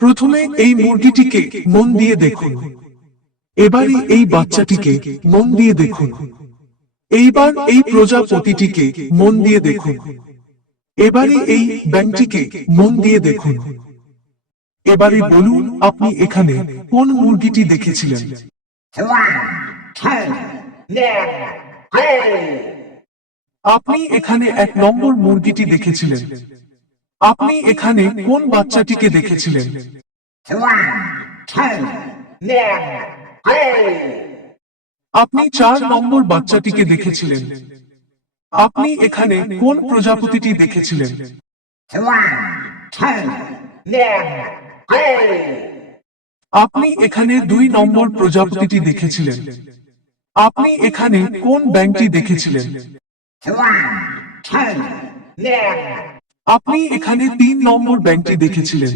প্রথমে এই মুরগিটিকে মন দিয়ে দেখুন। এবারে এই বাচ্চাটিকে মন দিয়ে দেখুন। এইবার এই প্রজাপতিটিকে মন দিয়ে দেখুন। এবারে এই ব্যাঙটিকে মন দিয়ে দেখুন। এবারে বলুন আপনি এখানে কোন মুরগিটি দেখেছিলেন? আপনি এখানে 1 নম্বর মুরগিটি দেখেছিলেন। আপনি এখানে কোন বাচ্চাটিকে দেখেছিলেন? আপনি 4 নম্বর বাচ্চাটিকে দেখেছিলেন। আপনি এখানে কোন প্রজাপতিটি দেখেছিলেন? আপনি এখানে 2 নম্বর প্রজাপতিটি দেখেছিলেন। আপনি এখানে কোন ব্যাঙটি দেখেছিলেন? আপনি এখানে 3 নম্বর ব্যাঙটি দেখেছিলেন।